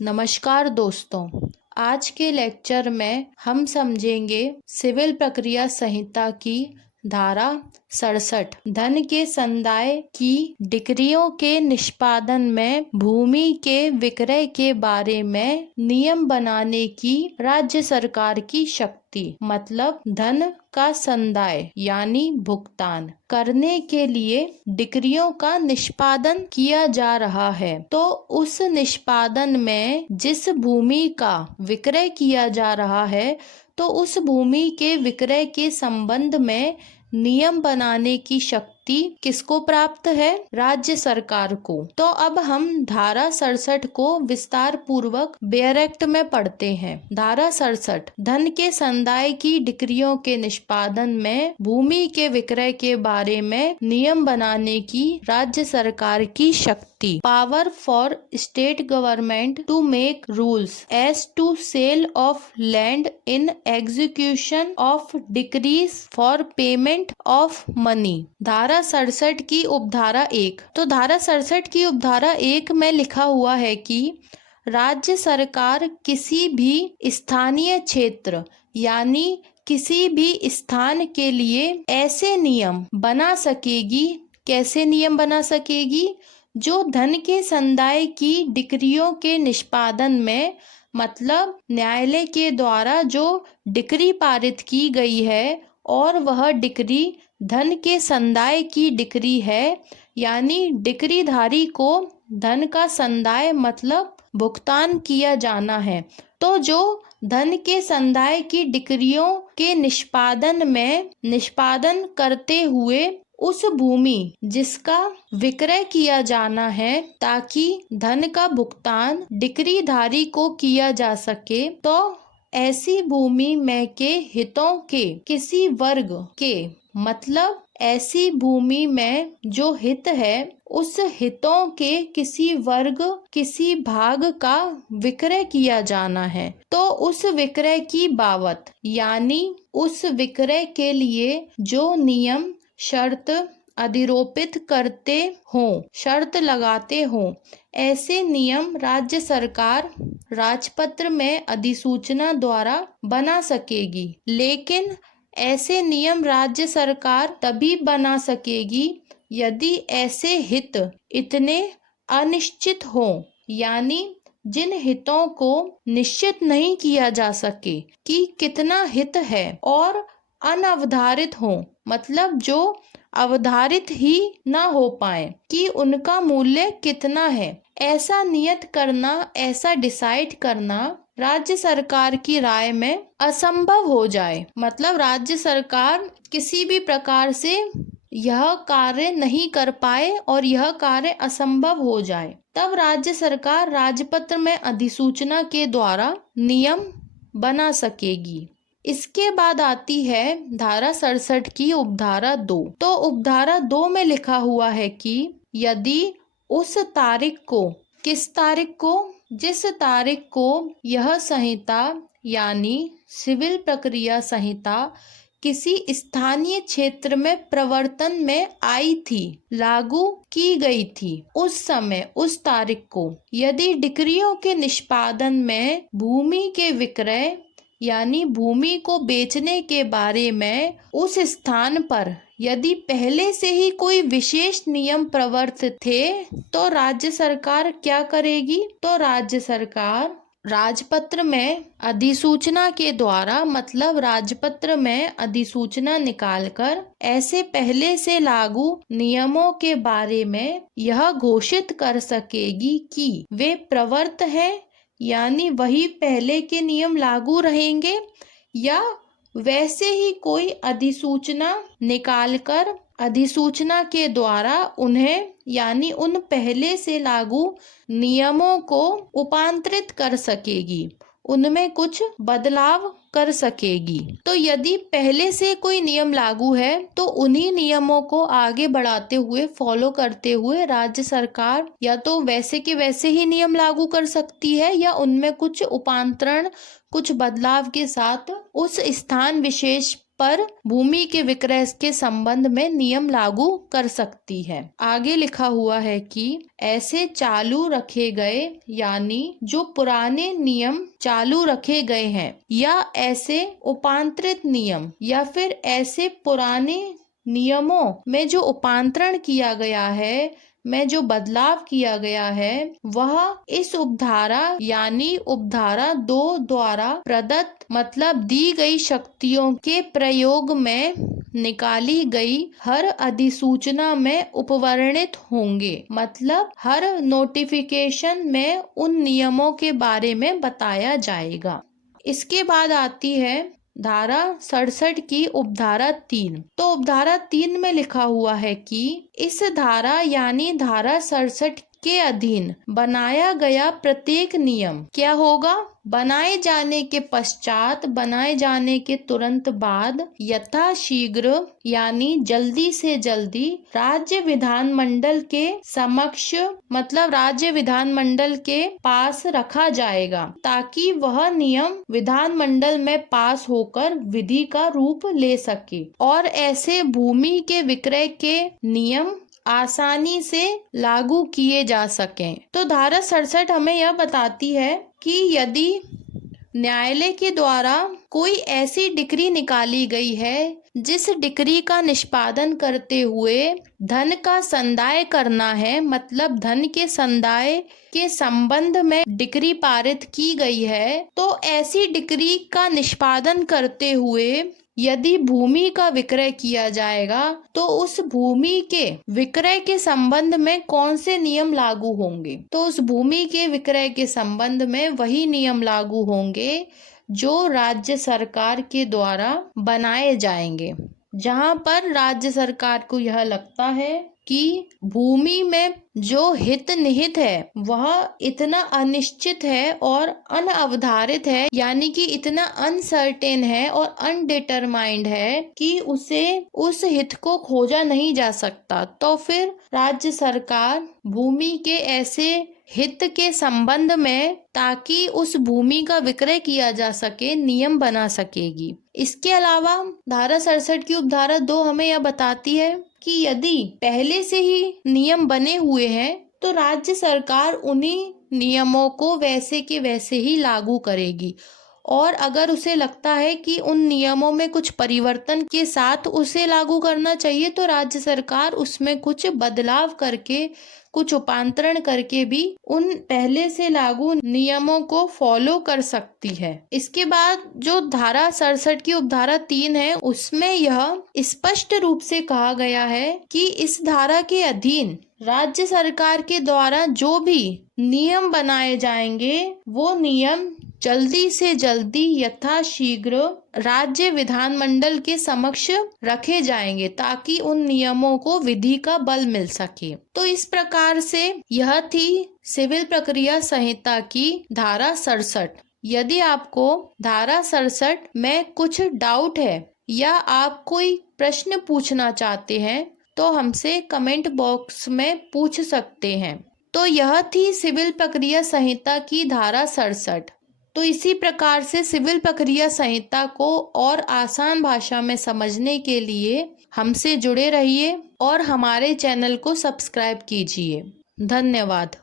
नमस्कार दोस्तों। आज के लेक्चर में हम समझेंगे सिविल प्रक्रिया संहिता की धारा 67 धन के संदाय की डिक्रियों के निष्पादन में भूमि के विक्रय के बारे में नियम बनाने की राज्य सरकार की शक्ति। मतलब धन का संदाय यानी भुगतान करने के लिए डिक्रियों का निष्पादन किया जा रहा है, तो उस निष्पादन में जिस भूमि का विक्रय किया जा रहा है तो उस भूमि के विक्रय के संबंध में नियम बनाने की शक्ति किसको प्राप्त है? राज्य सरकार को। तो अब हम धारा 67 को विस्तार पूर्वक बेयर एक्ट में पढ़ते हैं। धारा 67 धन के संदाय की डिक्रियों के निष्पादन में भूमि के विक्रय के बारे में नियम बनाने की राज्य सरकार की शक्ति। Power for state government to make rules as to sale of land in execution of decrees for payment of money. धारा 67 की उपधारा 1। तो धारा 67 की उपधारा 1 में लिखा हुआ है कि राज्य सरकार किसी भी स्थानीय क्षेत्र यानी किसी भी स्थान के लिए ऐसे नियम बना सकेगी। कैसे नियम बना सकेगी? जो धन के संदाय की डिक्रियों के निष्पादन में, मतलब न्यायालय के द्वारा जो डिक्री पारित की गई है और वह डिक्री धन के संदाय की डिक्री है, यानी डिक्रीधारी को धन का संदाय मतलब भुगतान किया जाना है। तो जो धन के संदाय की डिक्रियों के निष्पादन करते हुए उस भूमि जिसका विक्रय किया जाना है ताकि धन का भुगतान डिक्रीधारी को किया जा सके, तो ऐसी भूमि में के हितों के किसी वर्ग के, मतलब ऐसी भूमि में जो हित है उस हितों के किसी वर्ग किसी भाग का विक्रय किया जाना है, तो उस विक्रय की बाबत यानी उस विक्रय के लिए जो नियम शर्त अधिरोपित करते हों, शर्त लगाते हों, ऐसे नियम राज्य सरकार राजपत्र में अधिसूचना द्वारा बना सकेगी। लेकिन ऐसे नियम राज्य सरकार तभी बना सकेगी यदि ऐसे हित इतने अनिश्चित हों, यानी जिन हितों को निश्चित नहीं किया जा सके कि कितना हित है और अनवधारित हो, मतलब जो अवधारित ही ना हो पाए कि उनका मूल्य कितना है। ऐसा नियत करना, ऐसा डिसाइड करना राज्य सरकार की राय में असंभव हो जाए, मतलब राज्य सरकार किसी भी प्रकार से यह कार्य नहीं कर पाए और यह कार्य असंभव हो जाए, तब राज्य सरकार राजपत्र में अधिसूचना के द्वारा नियम बना सकेगी। इसके बाद आती है धारा 67 की उपधारा 2। तो उपधारा 2 में लिखा हुआ है कि यदि उस तारीख को, किस तारीख को? जिस तारीख को यह संहिता यानी सिविल प्रक्रिया संहिता किसी स्थानीय क्षेत्र में प्रवर्तन में आई थी, लागू की गई थी, उस समय, उस तारीख को यदि डिक्रियों के निष्पादन में भूमि के विक्रय यानी भूमि को बेचने के बारे में उस स्थान पर यदि पहले से ही कोई विशेष नियम प्रवर्तित थे, तो राज्य सरकार क्या करेगी? तो राज्य सरकार राजपत्र में अधिसूचना के द्वारा, मतलब राजपत्र में अधिसूचना निकालकर ऐसे पहले से लागू नियमों के बारे में यह घोषित कर सकेगी कि वे प्रवर्त हैं, यानी वही पहले के नियम लागू रहेंगे, या वैसे ही कोई अधिसूचना निकालकर अधिसूचना के द्वारा उन्हें यानी उन पहले से लागू नियमों को उपांतरित कर सकेगी, उनमें कुछ बदलाव कर सकेगी। तो यदि पहले से कोई नियम लागू है तो उन्हीं नियमों को आगे बढ़ाते हुए, फॉलो करते हुए राज्य सरकार या तो वैसे के वैसे ही नियम लागू कर सकती है या उनमें कुछ उपांतरण, कुछ बदलाव के साथ उस स्थान विशेष पर भूमि के विक्रय के संबंध में नियम लागू कर सकती है। आगे लिखा हुआ है कि ऐसे चालू रखे गए यानी जो पुराने नियम चालू रखे गए हैं या ऐसे उपांतरित नियम या फिर ऐसे पुराने नियमों में जो उपांतरण किया गया है, में जो बदलाव किया गया है, वह इस उपधारा यानी उपधारा 2 द्वारा प्रदत्त मतलब दी गई शक्तियों के प्रयोग में निकाली गई हर अधिसूचना में उपवर्णित होंगे। मतलब हर नोटिफिकेशन में उन नियमों के बारे में बताया जाएगा। इसके बाद आती है धारा 67 की उपधारा 3। तो उपधारा 3 में लिखा हुआ है कि इस धारा यानी धारा 67 के अधीन बनाया गया प्रत्येक नियम क्या होगा? बनाए जाने के पश्चात, बनाए जाने के तुरंत बाद यथाशीघ्र यानी जल्दी से जल्दी राज्य विधानमंडल के समक्ष मतलब राज्य विधानमंडल के पास रखा जाएगा ताकि वह नियम विधानमंडल में पास होकर विधि का रूप ले सके और ऐसे भूमि के विक्रय के नियम आसानी से लागू किए जा सकें। तो धारा 67 हमें यह बताती है कि यदि न्यायालय के द्वारा कोई ऐसी डिक्री निकाली गई है जिस डिक्री का निष्पादन करते हुए धन का संदाय करना है, मतलब धन के संदाय के संबंध में डिक्री पारित की गई है, तो ऐसी डिक्री का निष्पादन करते हुए यदि भूमि का विक्रय किया जाएगा तो उस भूमि के विक्रय के संबंध में कौन से नियम लागू होंगे? तो उस भूमि के विक्रय के संबंध में वही नियम लागू होंगे जो राज्य सरकार के द्वारा बनाए जाएंगे। जहां पर राज्य सरकार को यह लगता है कि भूमि में जो हित निहित है वह इतना अनिश्चित है और अनअवधारित है, यानी कि इतना अनसर्टेन है और अनडिटरमाइंड है कि उसे उस हित को खोजा नहीं जा सकता। तो फिर राज्य सरकार भूमि के ऐसे हित के संबंध में ताकि उस भूमि का विक्रय किया जा सके नियम बना सकेगी। इसके अलावा धारा 67 की उपधारा 2 हमें यह बताती है कि यदि पहले से ही नियम बने हुए हैं तो राज्य सरकार उन्हीं नियमों को वैसे के वैसे ही लागू करेगी और अगर उसे लगता है कि उन नियमों में कुछ परिवर्तन के साथ उसे लागू करना चाहिए तो राज्य सरकार उसमें कुछ बदलाव करके, कुछ उपांतरण करके भी उन पहले से लागू नियमों को फॉलो कर सकती है। इसके बाद जो धारा 67 की उपधारा 3 है उसमें यह स्पष्ट रूप से कहा गया है कि इस धारा के अधीन राज्य सरकार के द्वारा जो भी नियम बनाए जाएंगे वो नियम जल्दी से जल्दी यथाशीघ्र राज्य विधानमंडल के समक्ष रखे जाएंगे ताकि उन नियमों को विधि का बल मिल सके। तो इस प्रकार से यह थी सिविल प्रक्रिया संहिता की धारा 67। यदि आपको धारा 67 में कुछ डाउट है या आप कोई प्रश्न पूछना चाहते हैं तो हमसे कमेंट बॉक्स में पूछ सकते हैं। तो यह थी सिविल प्रक्रिया संहिता की धारा 67। तो इसी प्रकार से सिविल प्रक्रिया संहिता को और आसान भाषा में समझने के लिए हमसे जुड़े रहिए और हमारे चैनल को सब्सक्राइब कीजिए। धन्यवाद।